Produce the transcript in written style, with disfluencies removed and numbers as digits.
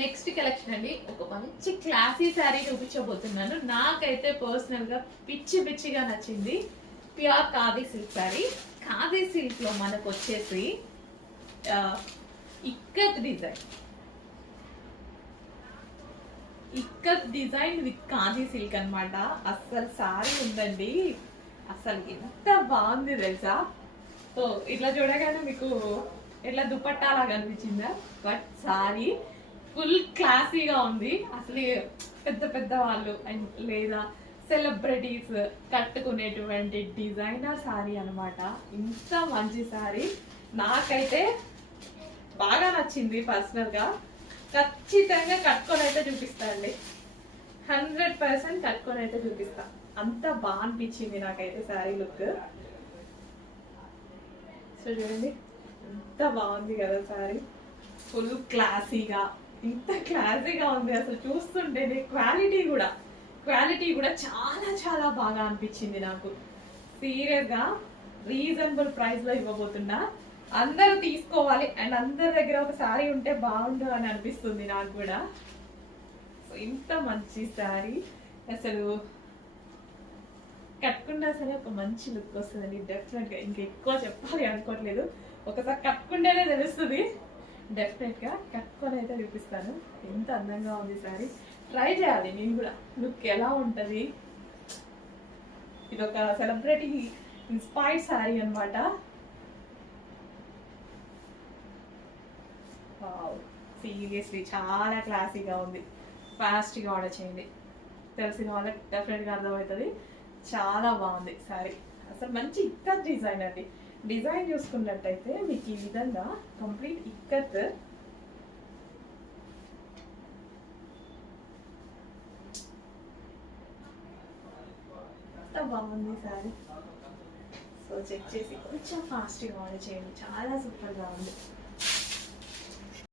Next collection అండి, ఒక మంచి క్లాసీ శారీ చూపించబోతున్నాను. నాకైతే పర్సనల్ గా పిచ్చి పిచ్చిగా నచ్చింది. Pure khadi silk sari. Khadi silk లో మనకు వచ్చేసి ikat design, ikat design with khadi silk అన్నమాట. అస్సలు శారీ ఉందండి, అసలు ఎంత బాగుంది తెలుసా. సో ఇట్లా చూడగానే మీకు ఎట్లా దుపట్టా లాగా అనిపించిందా? బట్ శారీ ఫుల్ క్లాసీగా ఉంది. అసలు పెద్ద పెద్ద వాళ్ళు అండ్ లేదా సెలబ్రిటీస్ కట్టుకునేటువంటి డిజైనర్ శారీ అనమాట. ఇంత మంచి శారీ నాకైతే బాగా నచ్చింది పర్సనల్ గా. ఖచ్చితంగా కట్టుకొని అయితే చూపిస్తా అండి, 100% కట్టుకొని అయితే చూపిస్తా. అంత బాగా అనిపించింది నాకైతే శారీ లుక్. సో చూడండి ఎంత బాగుంది కదా శారీ, ఫుల్ క్లాసీగా, ఇంత క్లాసీగా ఉంది అసలు చూస్తుంటేనే. క్వాలిటీ కూడా చాలా చాలా బాగా అనిపించింది నాకు. సీరియస్గా రీజనబుల్ ప్రైస్ లో ఇవ్వబోతున్నా. అందరూ తీసుకోవాలి అండ్ అందరి దగ్గర ఒక శారీ ఉంటే బాగుండు అని అనిపిస్తుంది నాకు కూడా. సో ఇంత మంచి శారీ అసలు కట్టుకున్నా సరే ఒక మంచి లుక్ వస్తుందండి డెఫినెట్గా. ఇంకెక్కువ చెప్పాలి అనుకోవట్లేదు, ఒకసారి కట్టుకుంటేనే తెలుస్తుంది. డెఫినెట్గా కట్టుకొని అయితే చూపిస్తాను. ఎంత అందంగా ఉంది సారీ, ట్రై చేయాలి నేను కూడా లుక్ ఎలా ఉంటుంది. ఇది ఒక సెలబ్రిటీ ఇన్స్పైర్డ్ శారీ అనమాట. సీరియస్లీ చాలా క్లాసీగా ఉంది. ఫాస్ట్గా ఆర్డర్ చేయండి, తెలిసిన వాళ్ళకి డెఫినెట్గా అర్థమవుతుంది. చాలా బాగుంది శారీ, అసలు మంచి ఇక్కత్ డిజైన్ అండి. డిజైన్ చూసుకున్నట్టయితే మీకు ఈ విధంగా కంప్లీట్ ఇక్కత్, ఎంత బాగుంది శారీ. సో చెక్ చేసి కొంచెం ఫాస్ట్గా ఆర్డర్ చేయండి, చాలా సూపర్గా ఉంది.